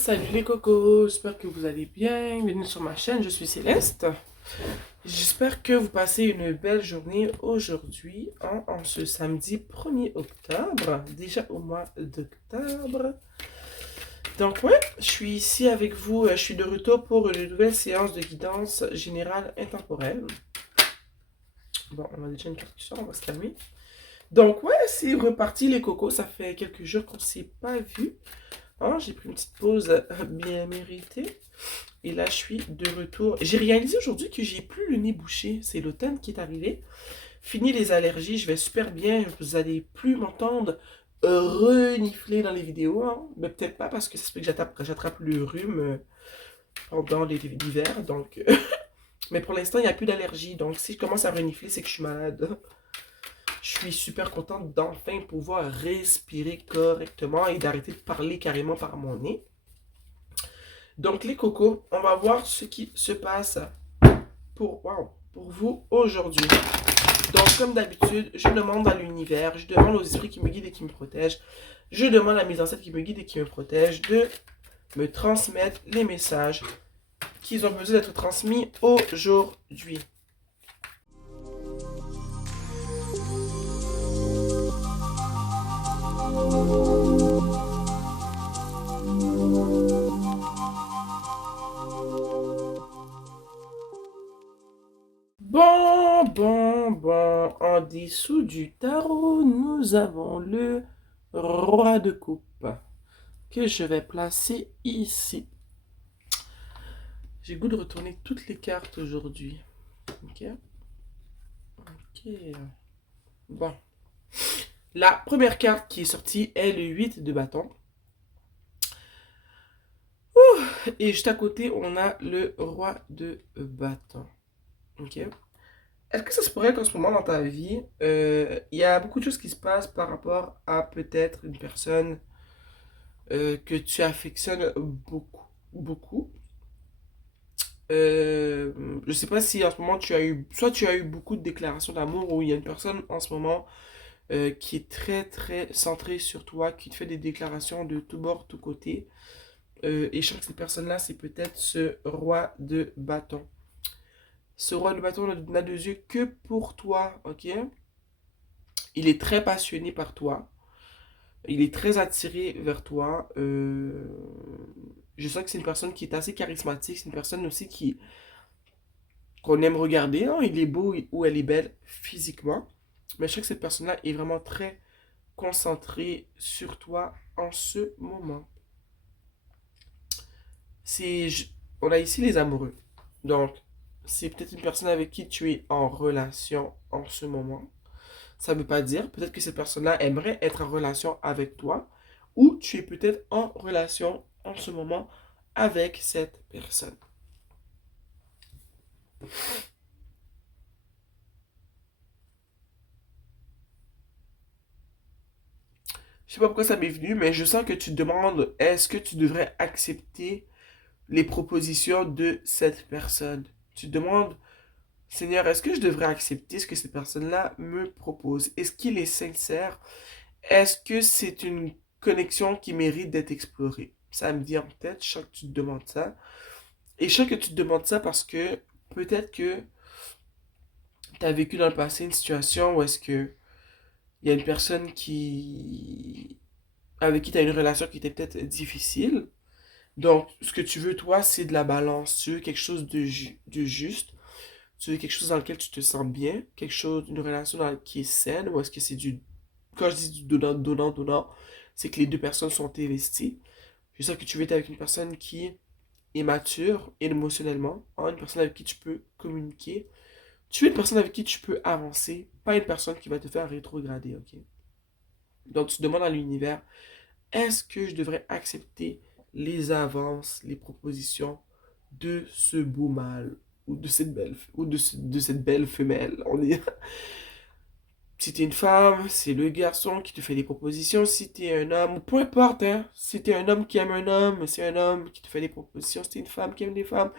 Salut les cocos, j'espère que vous allez bien. Bienvenue sur ma chaîne, je suis Céleste. J'espère que vous passez une belle journée aujourd'hui, en ce samedi 1er octobre, déjà au mois d'octobre. Donc ouais, je suis ici avec vous, je suis de retour pour une nouvelle séance de guidance générale intemporelle. Bon, on a déjà une carte qui sort, on va se calmer. Donc ouais, c'est reparti les cocos, ça fait quelques jours qu'on ne s'est pas vu. Hein, j'ai pris une petite pause bien méritée. Et là, je suis de retour. J'ai réalisé aujourd'hui que j'ai plus le nez bouché. C'est l'automne qui est arrivé. Fini les allergies, je vais super bien. Vous allez plus m'entendre renifler dans les vidéos. Hein. Mais peut-être pas parce que ça se fait que j'attrape le rhume pendant l'hiver. Donc, mais pour l'instant, il n'y a plus d'allergie. Donc, si je commence à renifler, c'est que je suis malade. Je suis super contente d'enfin pouvoir respirer correctement et d'arrêter de parler carrément par mon nez. Donc les cocos, on va voir ce qui se passe pour vous aujourd'hui. Donc comme d'habitude, je demande à l'univers, je demande aux esprits qui me guident et qui me protègent, je demande à mes ancêtres qui me guident et qui me protègent de me transmettre les messages qui ont besoin d'être transmis aujourd'hui. Bon. En dessous du tarot, nous avons le roi de coupe que je vais placer ici. J'ai le goût de retourner toutes les cartes aujourd'hui. Ok. Bon. La première carte qui est sortie est le 8 de bâton. Et juste à côté, on a le roi de bâton. Ok. Est-ce que ça se pourrait qu'en ce moment dans ta vie, il y a beaucoup de choses qui se passent par rapport à peut-être une personne que tu affectionnes beaucoup. Je sais pas si en ce moment soit tu as eu beaucoup de déclarations d'amour ou il y a une personne en ce moment qui est très très centrée sur toi, qui te fait des déclarations de tout bord, tout côté. Et je sens que cette personne-là, c'est peut-être ce roi de bâton. Ce roi de bâton n'a de yeux que pour toi, ok? Il est très passionné par toi. Il est très attiré vers toi. Je sens que c'est une personne qui est assez charismatique. C'est une personne aussi qu'on aime regarder. Hein. Il est beau ou elle est belle physiquement. Mais je sens que cette personne-là est vraiment très concentrée sur toi en ce moment. C'est, on a ici les amoureux. Donc, c'est peut-être une personne avec qui tu es en relation en ce moment. Ça ne veut pas dire, peut-être que cette personne-là aimerait être en relation avec toi, ou tu es peut-être en relation en ce moment avec cette personne. Je sais pas pourquoi ça m'est venu, mais je sens que tu te demandes, est-ce que tu devrais accepter les propositions de cette personne? Tu te demandes, Seigneur, est-ce que je devrais accepter ce que cette personne-là me propose? Est-ce qu'il est sincère? Est-ce que c'est une connexion qui mérite d'être explorée? Ça me vient en tête, je sens que tu te demandes ça. Et je sens que tu te demandes ça parce que peut-être que tu as vécu dans le passé une situation où est-ce que il y a une personne avec qui tu as une relation qui était peut-être difficile. Donc, ce que tu veux, toi, c'est de la balance. Tu veux quelque chose de juste. Tu veux quelque chose dans lequel tu te sens bien. Quelque chose, une relation qui est saine. Ou est-ce que c'est du... Quand je dis du donnant, c'est que les deux personnes sont investies. Je sens que tu veux être avec une personne qui est mature émotionnellement. Hein, une personne avec qui tu peux communiquer. Tu es une personne avec qui tu peux avancer, pas une personne qui va te faire rétrograder, ok? Donc tu demandes à l'univers, est-ce que je devrais accepter les avances, les propositions de ce beau mâle ou de cette belle de cette belle femelle, on dit. Si t'es une femme, c'est le garçon qui te fait des propositions. Si t'es un homme, ou peu importe, hein. Si t'es un homme qui aime un homme, c'est un homme qui te fait des propositions. Si t'es une femme qui aime des femmes,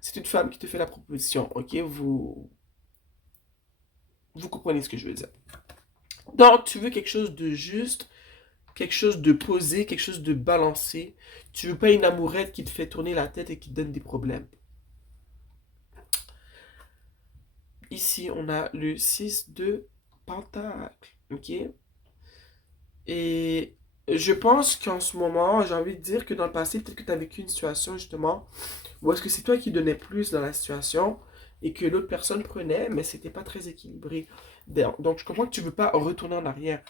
c'est une femme qui te fait la proposition. Ok, vous comprenez ce que je veux dire. Donc, tu veux quelque chose de juste, quelque chose de posé, quelque chose de balancé. Tu veux pas une amourette qui te fait tourner la tête et qui te donne des problèmes. Ici, on a le 6 de Pentacle. Ok? Et je pense qu'en ce moment, j'ai envie de dire que dans le passé, peut-être que tu as vécu une situation justement où est-ce que c'est toi qui donnais plus dans la situation et que l'autre personne prenait, mais c'était pas très équilibré. Donc, je comprends que tu veux pas retourner en arrière.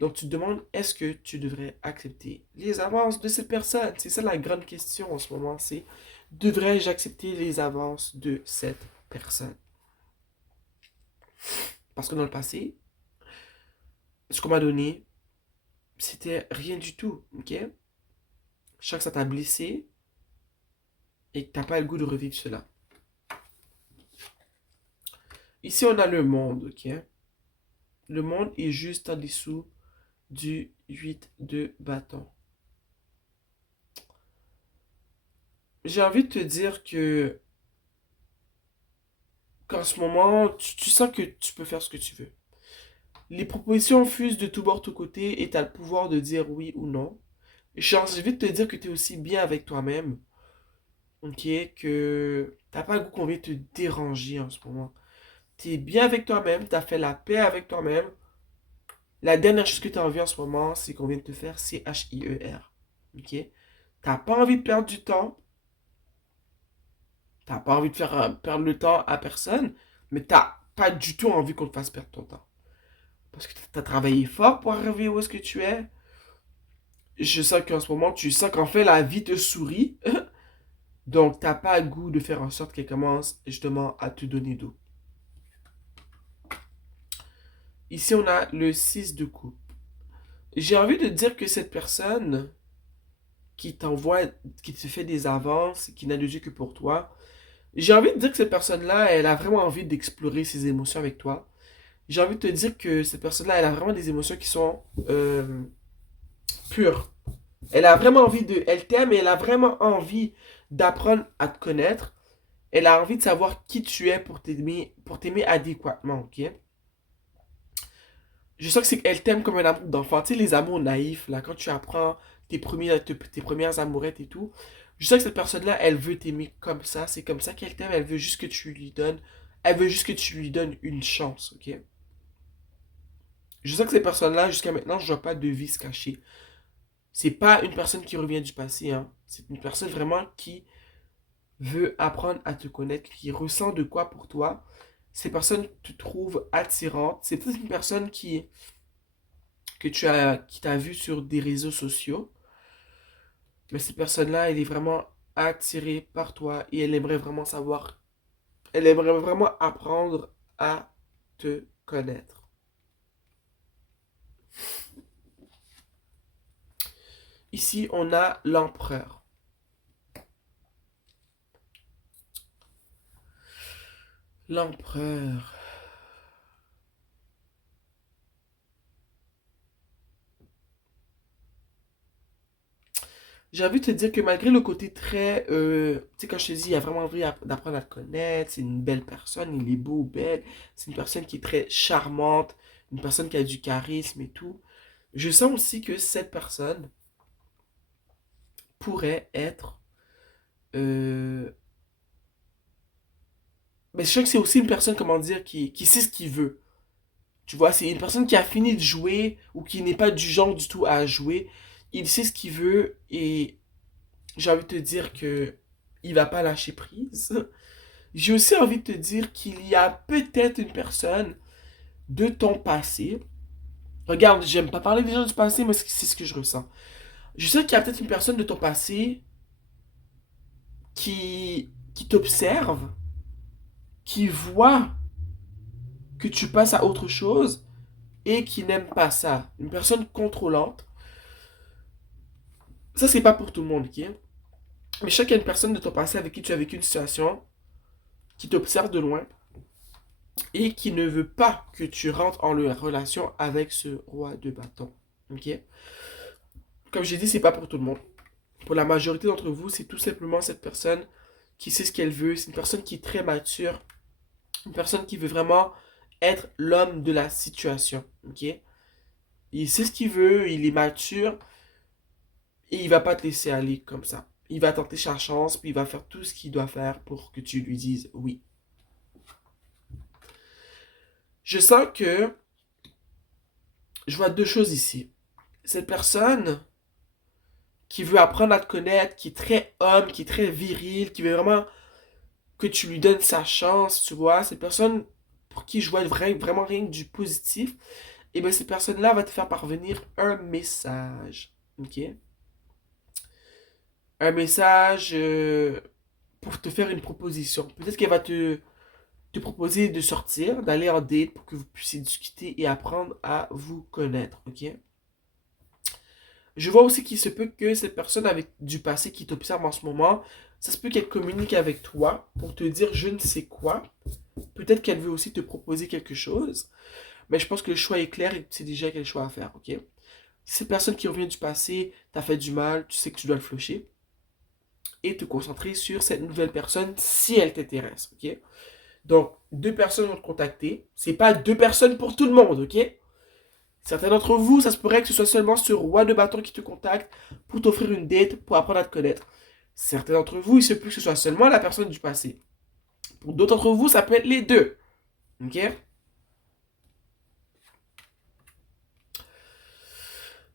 Donc, tu te demandes, est-ce que tu devrais accepter les avances de cette personne? C'est ça la grande question en ce moment, c'est devrais-je accepter les avances de cette personne? Parce que dans le passé, ce qu'on m'a donné, c'était rien du tout, ok? Je sens que ça t'a blessé et que t'as pas le goût de revivre cela. Ici, on a le monde, ok? Le monde est juste en dessous du 8 de bâton. J'ai envie de te dire que qu'en ce moment, tu sens que tu peux faire ce que tu veux. Les propositions fusent de tout bord, tout côté et tu as le pouvoir de dire oui ou non. J'ai envie de te dire que tu es aussi bien avec toi-même, ok? Que t'as pas le goût qu'on vienne te déranger en ce moment. Tu es bien avec toi-même, tu as fait la paix avec toi-même. La dernière chose que tu as envie en ce moment, c'est qu'on vienne te faire CHIER. Ok? T'as pas envie de perdre du temps. T'as pas envie de faire perdre le temps à personne. Mais t'as pas du tout envie qu'on te fasse perdre ton temps. Parce que t'as travaillé fort pour arriver où est-ce que tu es. Je sens qu'en ce moment, tu sens qu'en fait, la vie te sourit. Donc, t'as pas le goût de faire en sorte qu'elle commence justement à te donner d'eau. Ici, on a le 6 de coupe. J'ai envie de dire que cette personne qui t'envoie, qui te fait des avances, qui n'a de Dieu que pour toi, j'ai envie de dire que cette personne-là, elle a vraiment envie d'explorer ses émotions avec toi. J'ai envie de te dire que cette personne-là, elle a vraiment des émotions qui sont pures. Elle a vraiment envie de... Elle t'aime et elle a vraiment envie d'apprendre à te connaître. Elle a envie de savoir qui tu es pour t'aimer adéquatement, ok? Je sens que c'est qu'elle t'aime comme un amour d'enfant. Tu sais, les amours naïfs, là, quand tu apprends tes premières amourettes et tout. Je sens que cette personne-là, elle veut t'aimer comme ça. C'est comme ça qu'elle t'aime. Elle veut juste que tu lui donnes. Elle veut juste que tu lui donnes une chance, ok? Je sens que ces personnes-là, jusqu'à maintenant, je vois pas de vice caché. C'est pas une personne qui revient du passé, hein. C'est une personne vraiment qui veut apprendre à te connaître, qui ressent de quoi pour toi. Ces personnes te trouvent attirante. C'est peut-être une personne qui t'a vu sur des réseaux sociaux. Mais cette personne-là, elle est vraiment attirée par toi et elle aimerait vraiment savoir, elle aimerait vraiment apprendre à te connaître. Ici, on a l'empereur. L'empereur. J'ai envie de te dire que malgré le côté très... tu sais, quand je te dis, il a vraiment envie d'apprendre à te connaître, c'est une belle personne, il est beau, belle, c'est une personne qui est très charmante, une personne qui a du charisme et tout. Je sens aussi que cette personne pourrait être... euh, mais je sens que c'est aussi une personne, comment dire, qui sait ce qu'il veut. Tu vois, c'est une personne qui a fini de jouer ou qui n'est pas du genre du tout à jouer. Il sait ce qu'il veut et j'ai envie de te dire que il va pas lâcher prise. J'ai aussi envie de te dire qu'il y a peut-être une personne de ton passé. Regarde, j'aime pas parler des gens du passé, mais c'est ce que je ressens. Je sais qu'il y a peut-être une personne de ton passé qui t'observe, qui voit que tu passes à autre chose et qui n'aime pas ça. Une personne contrôlante. Ça, c'est pas pour tout le monde, ok? Mais je sais qu'il y a une personne de ton passé avec qui tu as vécu une situation qui t'observe de loin et qui ne veut pas que tu rentres en relation avec ce roi de bâton. Ok? Comme j'ai dit, c'est pas pour tout le monde. Pour la majorité d'entre vous, c'est tout simplement cette personne qui sait ce qu'elle veut. C'est une personne qui est très mature. Une personne qui veut vraiment être l'homme de la situation. Ok? Il sait ce qu'il veut, il est mature, et il va pas te laisser aller comme ça. Il va tenter sa chance, puis il va faire tout ce qu'il doit faire pour que tu lui dises oui. Je sens que je vois deux choses ici. Cette personne qui veut apprendre à te connaître, qui est très homme, qui est très viril, qui veut vraiment que tu lui donnes sa chance, tu vois, cette personne pour qui je vois vraiment rien que du positif, et bien cette personne-là va te faire parvenir un message, ok? Un message pour te faire une proposition. Peut-être qu'elle va te proposer de sortir, d'aller en date pour que vous puissiez discuter et apprendre à vous connaître, ok? Je vois aussi qu'il se peut que cette personne avec du passé qui t'observe en ce moment, ça se peut qu'elle communique avec toi pour te dire je ne sais quoi. Peut-être qu'elle veut aussi te proposer quelque chose, mais je pense que le choix est clair et tu sais déjà quel choix à faire, ok? Si cette personne qui revient du passé t'a fait du mal, tu sais que tu dois le flusher et te concentrer sur cette nouvelle personne si elle t'intéresse, ok? Donc, deux personnes vont te contacter. C'est pas deux personnes pour tout le monde, ok? Certains d'entre vous, ça se pourrait que ce soit seulement ce roi de bâton qui te contacte pour t'offrir une date, pour apprendre à te connaître. Certains d'entre vous, il se peut que ce soit seulement la personne du passé. Pour d'autres d'entre vous, ça peut être les deux. Ok?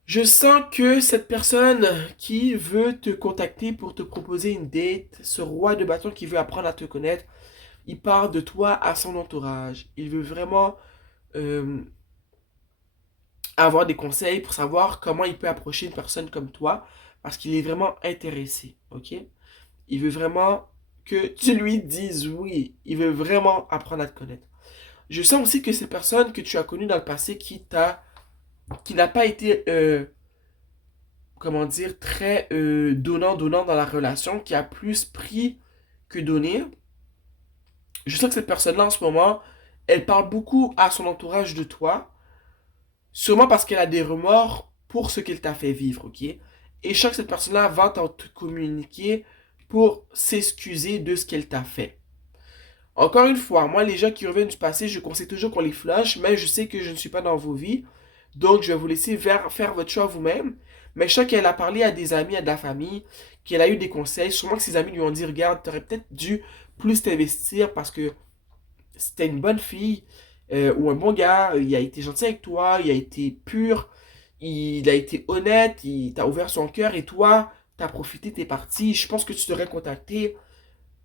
Je sens que cette personne qui veut te contacter pour te proposer une date, ce roi de bâton qui veut apprendre à te connaître, il parle de toi à son entourage. Il veut vraiment euh, avoir des conseils pour savoir comment il peut approcher une personne comme toi parce qu'il est vraiment intéressé, ok? Il veut vraiment que tu lui dises oui. Il veut vraiment apprendre à te connaître. Je sens aussi que ces personnes que tu as connues dans le passé qui n'a pas été, comment dire, très donnant-donnant dans la relation, qui a plus pris que donné. Je sens que cette personne-là en ce moment, elle parle beaucoup à son entourage de toi, sûrement parce qu'elle a des remords pour ce qu'elle t'a fait vivre, ok? Et je sens que cette personne-là va te communiquer pour s'excuser de ce qu'elle t'a fait. Encore une fois, moi, les gens qui reviennent du passé, je conseille toujours qu'on les flush, mais je sais que je ne suis pas dans vos vies. Donc, je vais vous laisser faire votre choix vous-même. Mais je sens qu'elle a parlé à des amis, à de la famille, qu'elle a eu des conseils. Sûrement que ses amis lui ont dit, regarde, tu aurais peut-être dû plus t'investir parce que c'était une bonne fille ou un bon gars. Il a été gentil avec toi, il a été pur, il a été honnête, il t'a ouvert son cœur et toi, t'as profité, t'es parti. Je pense que tu devrais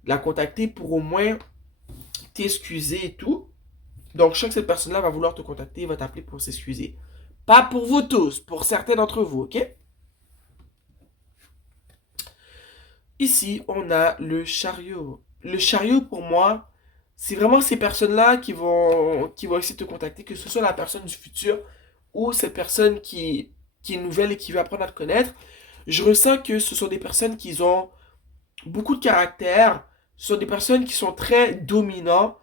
la contacter pour au moins t'excuser et tout. Donc, je sens que cette personne-là va vouloir te contacter, va t'appeler pour s'excuser. Pas pour vous tous, pour certains d'entre vous, ok? Ici, on a le chariot. Le chariot, pour moi, c'est vraiment ces personnes-là qui vont essayer de te contacter, que ce soit la personne du futur ou cette personne qui est nouvelle et qui veut apprendre à te connaître. Je ressens que ce sont des personnes qui ont beaucoup de caractère, ce sont des personnes qui sont très dominants.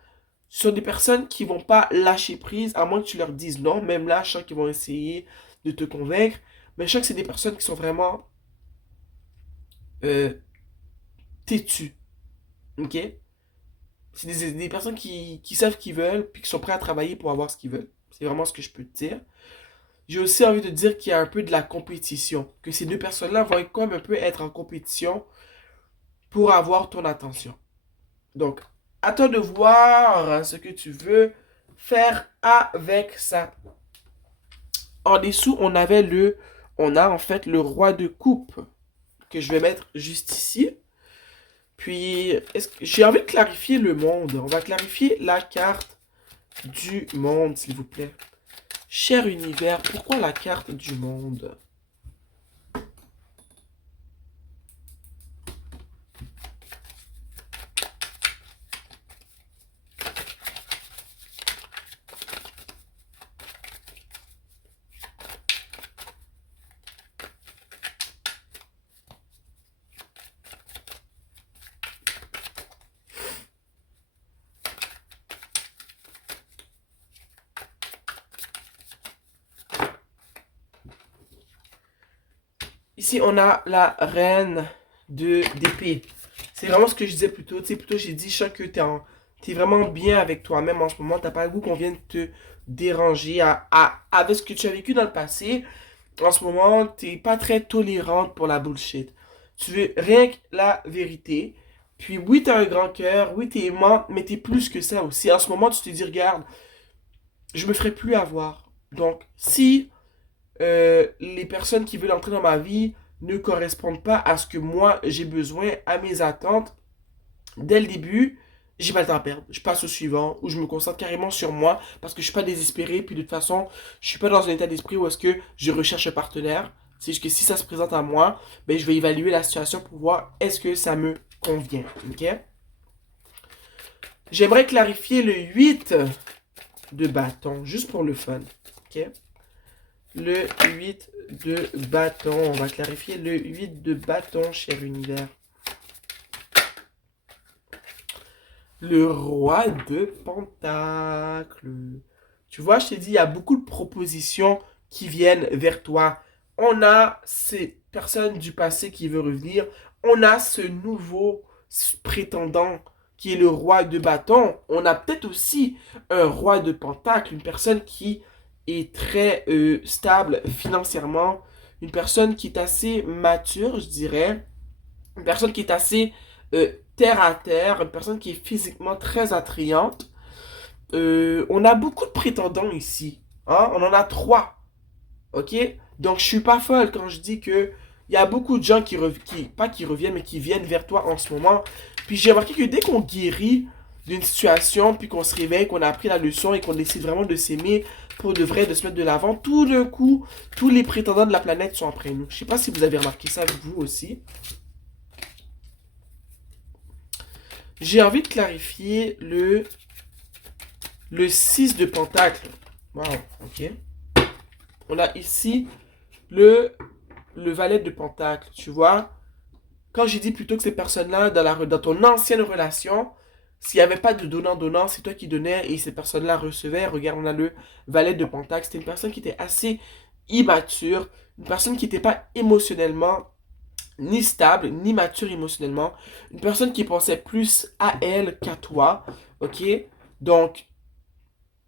Ce sont des personnes qui vont pas lâcher prise, à moins que tu leur dises non. Même là, je sens qu'ils vont essayer de te convaincre. Mais je sens que c'est des personnes qui sont vraiment euh, têtues. Ok? C'est des personnes qui savent ce qu'ils veulent, puis qui sont prêts à travailler pour avoir ce qu'ils veulent. C'est vraiment ce que je peux te dire. J'ai aussi envie de dire qu'il y a un peu de la compétition. Que ces deux personnes-là vont quand même un peu être en compétition pour avoir ton attention. Donc, à toi de voir ce que tu veux faire avec ça. En dessous, on a en fait le roi de coupe que je vais mettre juste ici. Puis, j'ai envie de clarifier le monde. On va clarifier la carte du monde, s'il vous plaît. Cher univers, pourquoi la carte du monde? Ici, on a la reine d'épée. C'est vraiment ce que je disais plus tôt. Tu sais, plutôt j'ai dit, je sens que t'es vraiment bien avec toi-même en ce moment. T'as pas le goût qu'on vienne te dérangé avec ce que tu as vécu dans le passé. En ce moment, t'es pas très tolérante pour la bullshit. Tu veux rien que la vérité. Puis oui, t'as un grand cœur, oui, t'es aimant, mais t'es plus que ça aussi. En ce moment, tu te dis, regarde, je me ferai plus avoir. Donc, si les personnes qui veulent entrer dans ma vie ne correspondent pas à ce que moi j'ai besoin, à mes attentes, dès le début, j'ai pas le temps à perdre. Je passe au suivant, où je me concentre carrément sur moi, parce que je suis pas désespéré, puis de toute façon, je suis pas dans un état d'esprit où est-ce que je recherche un partenaire. C'est juste que si ça se présente à moi, ben je vais évaluer la situation pour voir est-ce que ça me convient. Ok? J'aimerais clarifier le 8 de bâton, juste pour le fun. Ok? Le 8 de bâton. On va clarifier le 8 de bâton, cher univers. Le roi de Pentacle. Tu vois, je t'ai dit, il y a beaucoup de propositions qui viennent vers toi. On a ces personnes du passé qui veulent revenir. On a ce nouveau prétendant qui est le roi de bâton. On a peut-être aussi un roi de Pentacle, une personne qui est très stable financièrement, une personne qui est assez mature, je dirais, une personne qui est assez terre à terre, une personne qui est physiquement très attrayante. On a beaucoup de prétendants ici. Hein? On en a trois. Ok? Donc je suis pas folle quand je dis que il y a beaucoup de gens pas qui reviennent, mais qui viennent vers toi en ce moment. Puis j'ai remarqué que dès qu'on guérit d'une situation, puis qu'on se réveille, qu'on a appris la leçon et qu'on décide vraiment de s'aimer pour de vrai, de se mettre de l'avant, tout d'un coup, tous les prétendants de la planète sont après nous. Je sais pas si vous avez remarqué ça avec vous aussi. J'ai envie de clarifier le 6 de Pentacle. Wow, ok. On a ici le valet de Pentacle, tu vois. Quand j'ai dit plutôt que ces personnes-là, dans ton ancienne relation, s'il n'y avait pas de donnant-donnant, c'est toi qui donnais et ces personnes-là recevaient. Regarde, on a le valet de Pentacle. C'était une personne qui était assez immature, une personne qui n'était pas émotionnellement ni stable, ni mature émotionnellement. Une personne qui pensait plus à elle qu'à toi. Ok? Donc,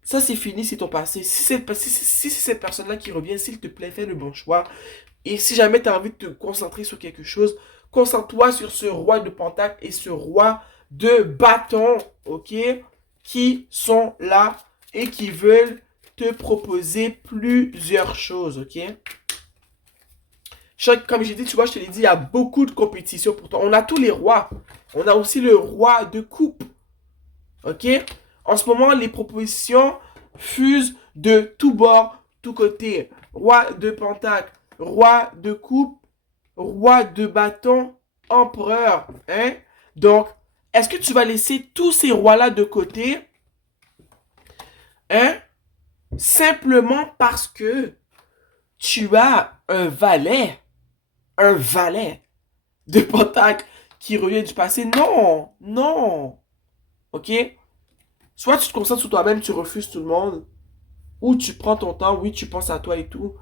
ça c'est fini, c'est ton passé. Si c'est cette personne-là qui revient, s'il te plaît, fais le bon choix. Et si jamais tu as envie de te concentrer sur quelque chose, concentre-toi sur ce roi de pentacle et ce roi de bâton, ok? Qui sont là et qui veulent te proposer plusieurs choses, ok? Comme j'ai dit, tu vois, je te l'ai dit, il y a beaucoup de compétition pour toi. On a tous les rois. On a aussi le roi de coupe. Ok? En ce moment, les propositions fusent de tous bords, tous côtés. Roi de pentacle, roi de coupe, roi de bâton, empereur. Hein? Donc, est-ce que tu vas laisser tous ces rois-là de côté? Hein? Simplement parce que tu as un valet de pentacle qui revient du passé. Non, non. Ok? Soit tu te concentres sur toi-même, tu refuses tout le monde, ou tu prends ton temps, oui, tu penses à toi et tout,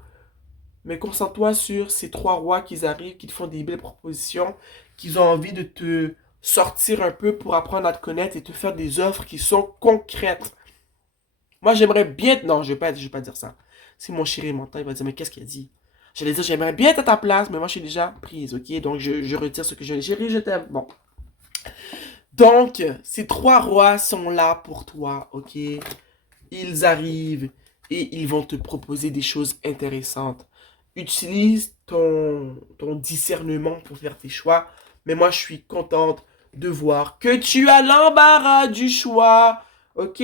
mais concentre-toi sur ces trois rois qui arrivent, qui te font des belles propositions, qui ont envie de te sortir un peu pour apprendre à te connaître et te faire des offres qui sont concrètes. Moi, j'aimerais bien... Non, je vais pas dire ça. Si mon chéri m'entend, il va dire, mais qu'est-ce qu'il a dit? J'allais dire, j'aimerais bien être à ta place, mais moi, je suis déjà prise, ok? Donc, je retire ce que je dis. Chéri, je t'aime. Bon. Donc, ces trois rois sont là pour toi, ok? Ils arrivent et ils vont te proposer des choses intéressantes. Utilise ton discernement pour faire tes choix. Mais moi, je suis contente de voir que tu as l'embarras du choix. Ok?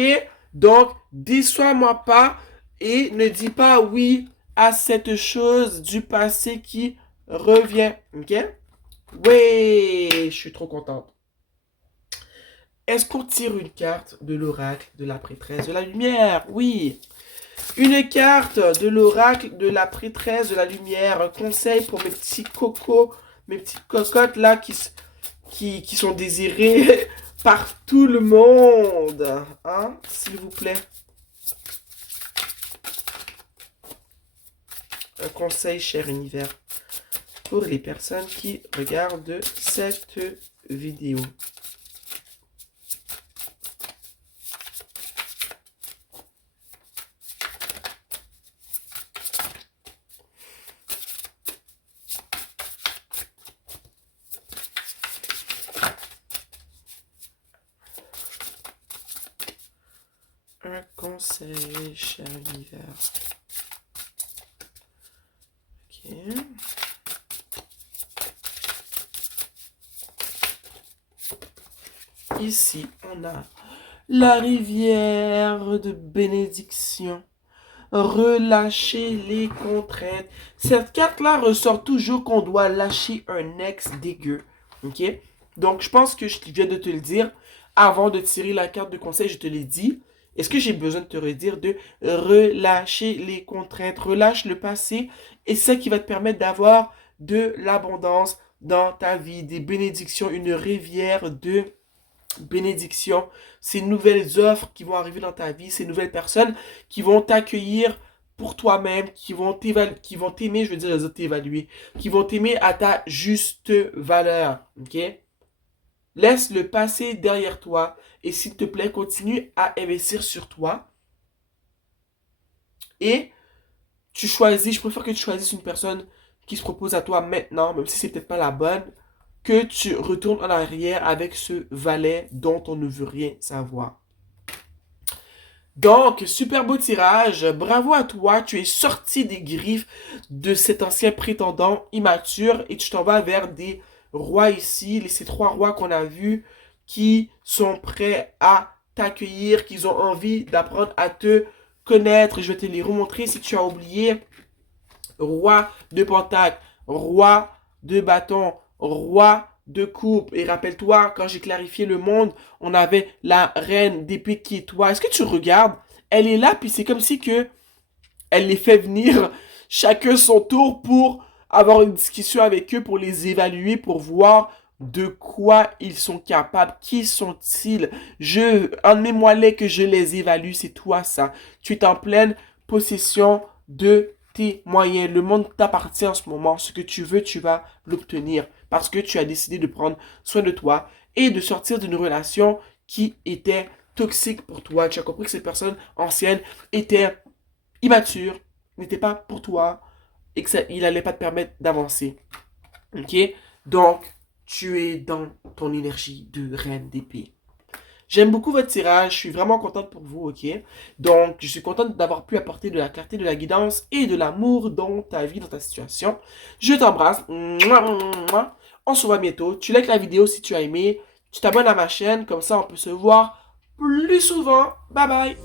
Donc, déçois-moi pas et ne dis pas oui à cette chose du passé qui revient. Ok? Oui, je suis trop contente. Est-ce qu'on tire une carte de l'oracle de la prêtresse de la lumière? Oui. Une carte de l'oracle de la prêtresse de la lumière. Un conseil pour mes petits cocos, mes petites cocottes là qui sont désirées par tout le monde. Hein? S'il vous plaît. Un conseil, cher univers, pour les personnes qui regardent cette vidéo. conseil, cher univers. Ok. Ici, on a la rivière de bénédiction. Relâcher les contraintes. Cette carte-là ressort toujours qu'on doit lâcher un ex dégueu. Ok? Donc, je pense que je viens de te le dire. Avant de tirer la carte de conseil, je te l'ai dit. Est-ce que j'ai besoin de te redire de relâcher les contraintes? Relâche le passé et c'est ça qui va te permettre d'avoir de l'abondance dans ta vie, des bénédictions, une rivière de bénédictions, ces nouvelles offres qui vont arriver dans ta vie, ces nouvelles personnes qui vont t'accueillir pour toi-même, qui vont t'aimer, je veux dire, t'évaluer, qui vont t'aimer à ta juste valeur, ok? Laisse le passé derrière toi et s'il te plaît, continue à investir sur toi et je préfère que tu choisisses une personne qui se propose à toi maintenant, même si c'est peut-être pas la bonne, que tu retournes en arrière avec ce valet dont on ne veut rien savoir. Donc, super beau tirage. Bravo à toi. Tu es sorti des griffes de cet ancien prétendant immature et tu t'en vas vers des rois ici. Ces trois rois qu'on a vus qui sont prêts à t'accueillir, qui ont envie d'apprendre à te connaître. Je vais te les remontrer si tu as oublié. Roi de pentacle, roi de bâton, roi de coupe. Et rappelle-toi, quand j'ai clarifié le monde, on avait la reine d'épée qui est toi. Est-ce que tu regardes? Elle est là, puis c'est comme si que elle les fait venir chacun son tour pour avoir une discussion avec eux, pour les évaluer, pour voir de quoi ils sont capables, qui sont-ils. Admets-moi-les que je les évalue, c'est toi ça. Tu es en pleine possession de tes moyens. Le monde t'appartient en ce moment. Ce que tu veux, tu vas l'obtenir. Parce que tu as décidé de prendre soin de toi et de sortir d'une relation qui était toxique pour toi. Tu as compris que cette personne ancienne était immature, n'était pas pour toi et que il n'allait pas te permettre d'avancer. Ok? Donc, tu es dans ton énergie de reine d'épée. J'aime beaucoup votre tirage, je suis vraiment contente pour vous, ok? Donc, je suis contente d'avoir pu apporter de la clarté, de la guidance et de l'amour dans ta vie, dans ta situation. Je t'embrasse. On se voit bientôt. Tu likes la vidéo si tu as aimé. Tu t'abonnes à ma chaîne, comme ça on peut se voir plus souvent. Bye bye!